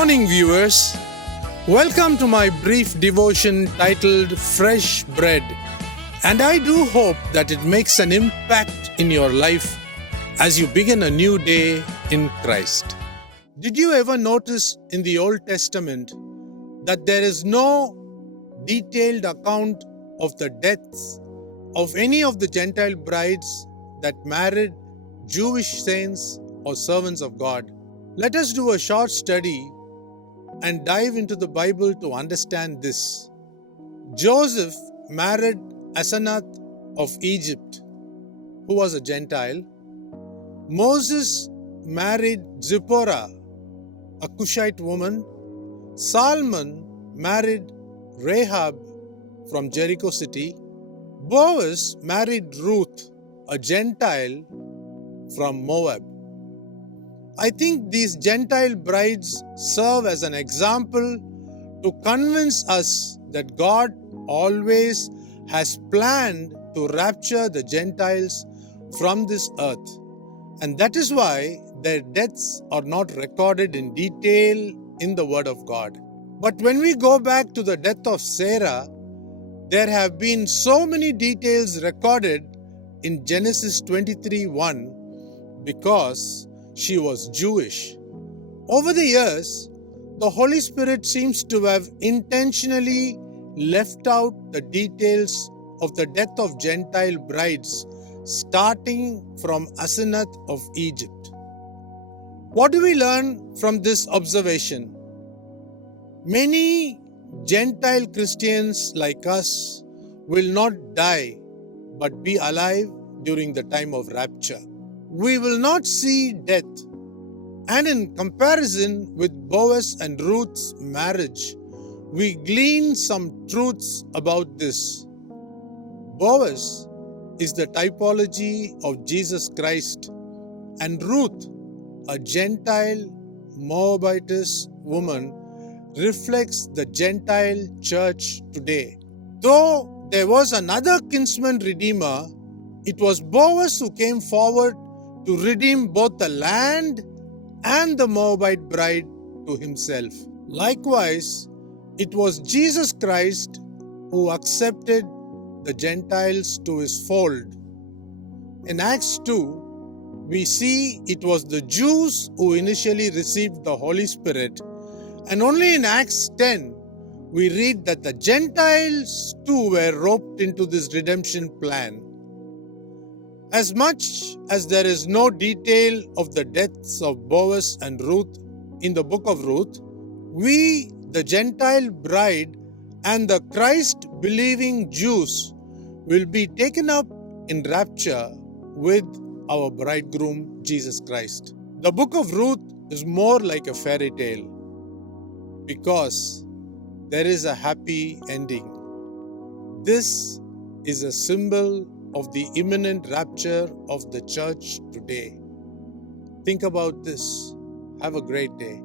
morning, viewers. Welcome to my brief devotion titled Fresh Bread. And I do hope that it makes an impact in your life as you begin a new day in Christ. Did you ever notice in the Old Testament that there is no detailed account of the deaths of any of the Gentile brides that married Jewish saints or servants of God? Let us do a short study and dive into the Bible to understand this. Joseph married Asenath of Egypt, who was a Gentile. Moses married Zipporah, a Cushite woman. Solomon married Rahab from Jericho city. Boaz married Ruth, a Gentile from Moab. I think these Gentile brides serve as an example to convince us that God always has planned to rapture the Gentiles from this earth. And that is why their deaths are not recorded in detail in the Word of God. But when we go back to the death of Sarah, there have been so many details recorded in Genesis 23:1 because she was Jewish. Over the years, the Holy Spirit seems to have intentionally left out the details of the death of Gentile brides, starting from Asenath of Egypt. What do we learn from this observation? Many Gentile Christians like us will not die but be alive during the time of rapture. We will not see death. And in comparison with Boaz and Ruth's marriage, we glean some truths about this. Boaz is the typology of Jesus Christ, and Ruth, a Gentile Moabitess woman, reflects the Gentile church today. Though there was another kinsman redeemer, it was Boaz who came forward to redeem both the land and the Moabite bride to himself. Likewise, it was Jesus Christ who accepted the Gentiles to his fold. In Acts 2, we see it was the Jews who initially received the Holy Spirit, and only in Acts 10, we read that the Gentiles too were roped into this redemption plan. As much as there is no detail of the deaths of Boaz and Ruth in the book of Ruth, we, the Gentile bride, and the Christ-believing Jews will be taken up in rapture with our bridegroom, Jesus Christ. The book of Ruth is more like a fairy tale because there is a happy ending. This is a symbol of the imminent rapture of the church today. Think about this. Have a great day.